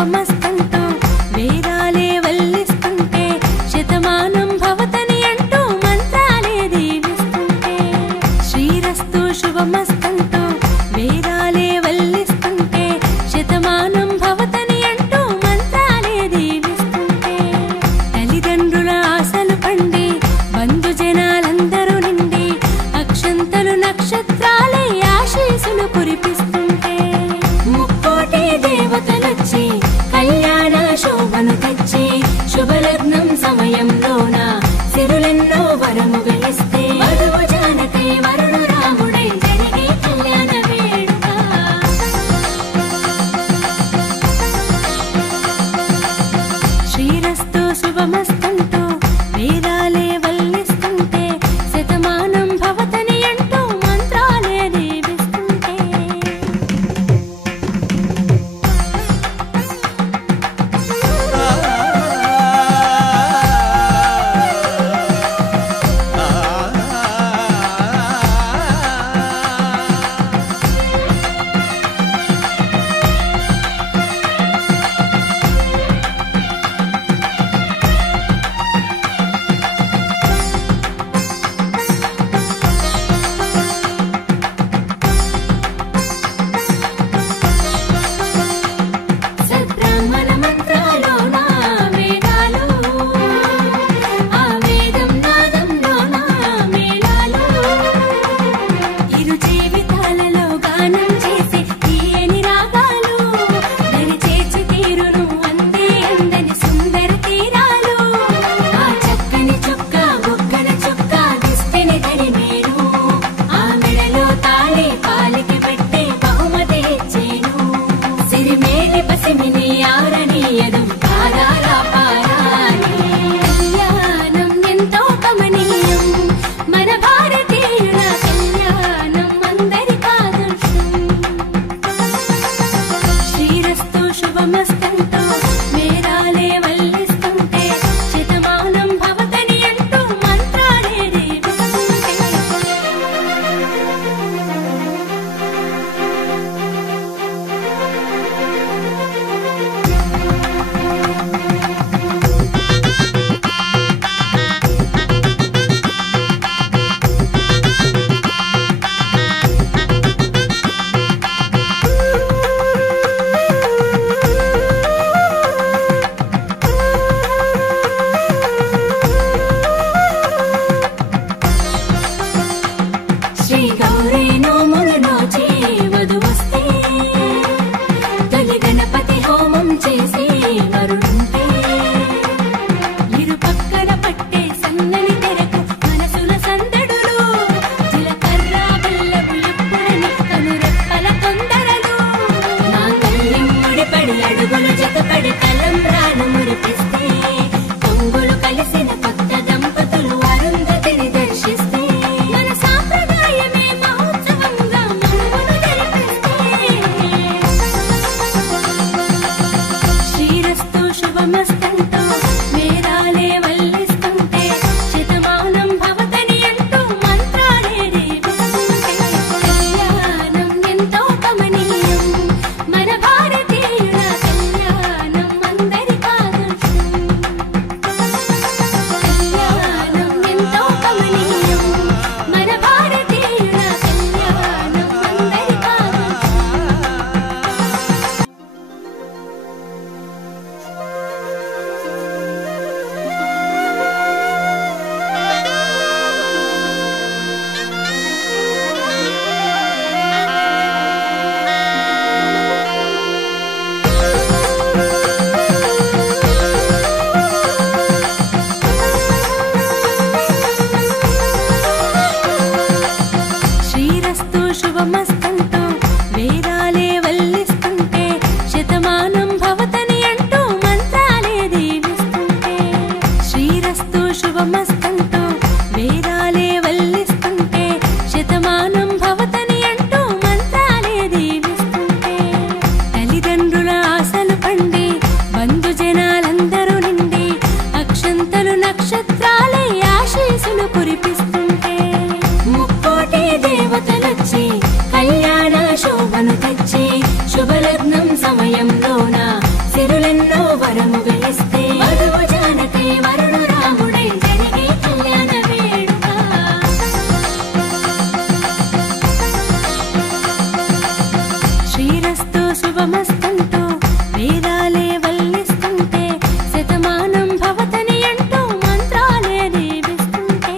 శుభమస్తంటూ వేదాలే వల్లిస్తుంటే శతమానం భవతని అంటూ మంత్రాలే దీవిస్తుంటే శ్రీరస్తు శుభమస్తంటూ వేదాలే వల్లిస్తుంటే శతమానం భవతని అంటూ మంత్రాలే దీవిస్తుంటే తల్లిదండ్రుల ఆశలు పండి బంధు జనాలందరూ నిండి అక్షంతలు నక్షత్రాలే ఆశీసులు కురిపిస్తుంటే ముక్కోటి దేవతలొచ్చి శుభమస్తంటూ వేదాలే వల్లిస్తుంటే శతమానం భవతని అంటూ మంత్రాలే దీవిస్తుంటే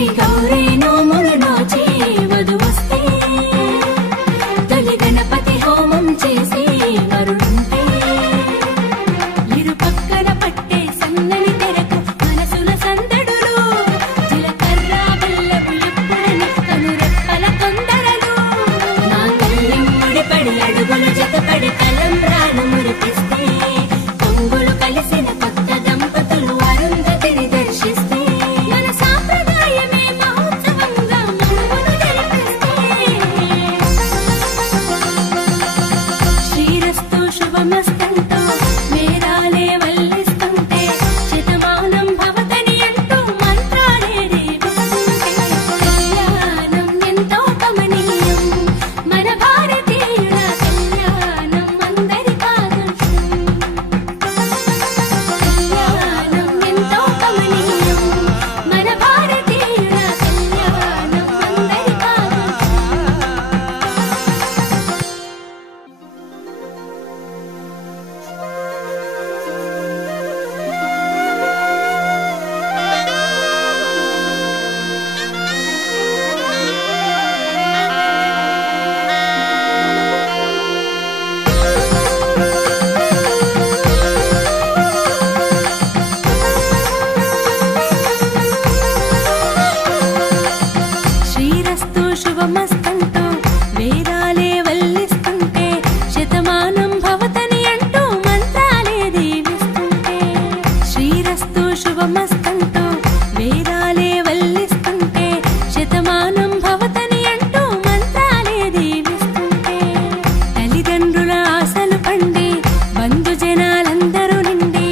శ్రీ గౌరీ నోములు నోచి వధువస్తే తొలి గణపతి హోమం చేసి వరుడుంటే ఇరు పక్కన పట్టే సన్నని తెరకు మనసుల సందడులు జీలకర్ర బెల్లపు ఎప్పుడని కనురెప్పల కొందరలు మాంగళ్యం ముడిపడి అడుగులు జతపడి తలంబ్రాలు మురిపిస్తే పొంగులు కలిసిన కొత్త దంపతులు అరుంధతిని దర్శిస్తే మన సాంప్రదాయమే మహోత్సవంగా మనువును జరిపిస్తే శ్రీరస్తు శుభమస్తంతో మేరాలే వల్లిస్తుంటే శతమానం భవతని అంటూ మంత్రాలే రేపిస్తుంటే కళ్యాణం ఎంతో కమనీయం మన భారతీయుల కళ్యాణం అందరి కాదర్శం కళ్యాణం ఎంతో కమనీయం మన భారతీయుల కళ్యాణం అందరి శ్రీరస్తు శుభమస్తంతో వేదాలే వల్లిస్తుంటే శతమానం భవతని అంటూ మంత్రాలే దీవిస్తుంటే శ్రీరస్తు శుభమస్తంతో వేదాలే వల్లిస్తుంటే శతమానం భవతని అంటూ మంత్రాలే దీవిస్తుంటే తల్లిదండ్రుల ఆశలు పండి బంధు జనాలందరూ నిండి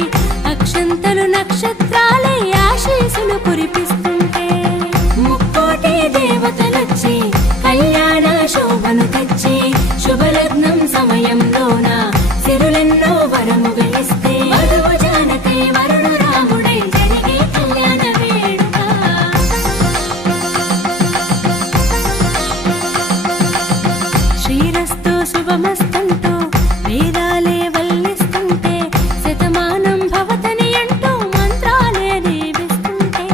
అక్షంతలు నక్షత్రాలే ఆశీసులు కురిపిస్తుంటే ముక్కోటి దేవతలొచ్చి కళ్యాణ శోభను తెచ్చి శుభలగ్నం సమయంలోన సిరులెన్నో వరముగా ఇస్తే వధువు జానకై వరుడు రాముడై జరిగే కళ్యాణ వేడుక శ్రీరస్తు శుభమస్తంతో వేదాలే వల్లిస్తుంటే శతమానం భవతని అంటూ మంత్రాలే దీవిస్తుంటే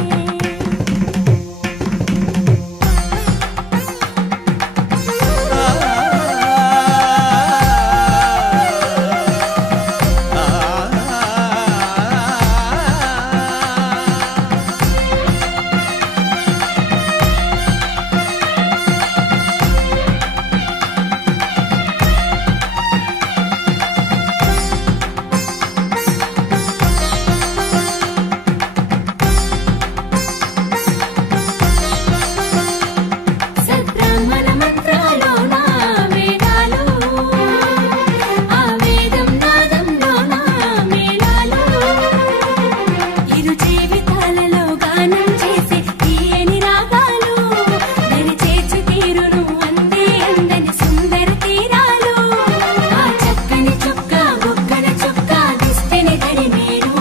సద్బ్రాహ్మణ మంత్రాలోన వేదాలు ఆ వేదం నాదంలోన మేళాలు ఇరు జీవితాలలో గానం చేసి తీయని రాగాలు దరి చేర్చి తీరును అందే అందని సుందర తీరాలు ఆ చక్కని చుక్క బొక్కన చుక్క దిష్టని దరి మీరు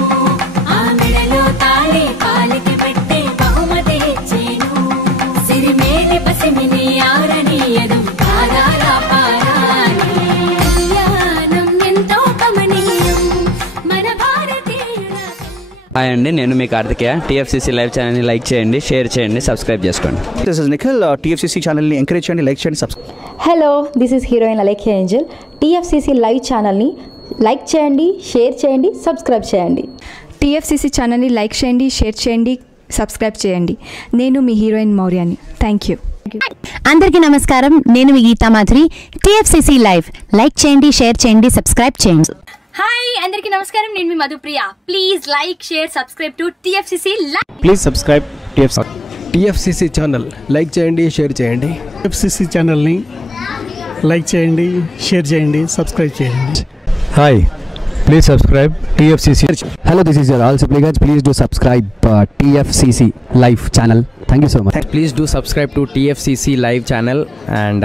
ఆ మెడలో తాళి పాలికి పెట్టే బహుమతి ఇచ్చేను సిరిమేలి పసిమిని ఆరనీయదు పాదాల పారాని కళ్యాణం ఎంతో కమనీయం మన భారతీయుల హాయ్ అండి, నేను మీ కార్తికేయ. టీఎఫ్సీసీ లైవ్ ఛానల్ని లైక్ చేయండి, షేర్ చేయండి, సబ్స్క్రైబ్ చేసుకోండి. This is Nikhil. టీఎఫ్సీసీ ఛానల్ని ఎంకరేజ్ చేయండి, లైక్ చేయండి, subscribe. Hello, this is heroine Alekhya Angel. TFCC live ఛానల్ని లైక్ చేయండి, షేర్ చేయండి, సబ్స్క్రైబ్ చేయండి. టీఎఫ్సీసీ ఛానల్ని లైక్ చేయండి, షేర్ చేయండి, సబ్స్క్రైబ్ చేయండి. నేను మీ హీరోయిన్ మౌర్యాని. Thank you. అందరికీ నమస్కారం, నేను మీ Geetha Madhuri. TFCC live like చేయండి, షేర్ చేయండి, సబ్స్క్రైబ్ చేయండి. హాయ్ అందరికీ నమస్కారం, నేను మీ Madhupriya. Please like share subscribe to TFCC live. Please subscribe TFCC channel. Like చేయండి, షేర్ చేయండి. టీఎఫ్సీసీ ఛానల్ని లైక్ చేయండి, షేర్ చేయండి, సబ్స్క్రైబ్ చేయండి. Hi, please subscribe TFCC. Hello, this is your all supplicants. Please do subscribe TFCC live channel. Thank you so much. Please do subscribe to TFCC live channel and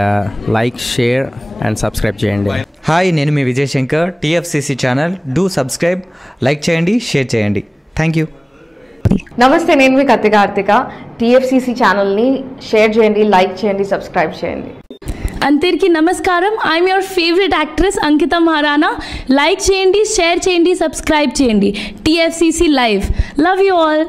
like, share and subscribe చేయండి. హాయ్, నేను మీ Vijay Shankar. TFCC channel do subscribe, like చేయండి, share చేయండి. Thank you. నమస్తే, నేను మీ Karthika. TFCC ఛానల్ని షేర్ చేయండి, లైక్ చేయండి, సబ్స్క్రైబ్ చేయండి. అందరికీ నమస్కారం. I'm your favourite actress Ankita Maharana. Like చేయండి, షేర్ చేయండి, సబ్స్క్రైబ్ చేయండి. TFCC live. Love you all.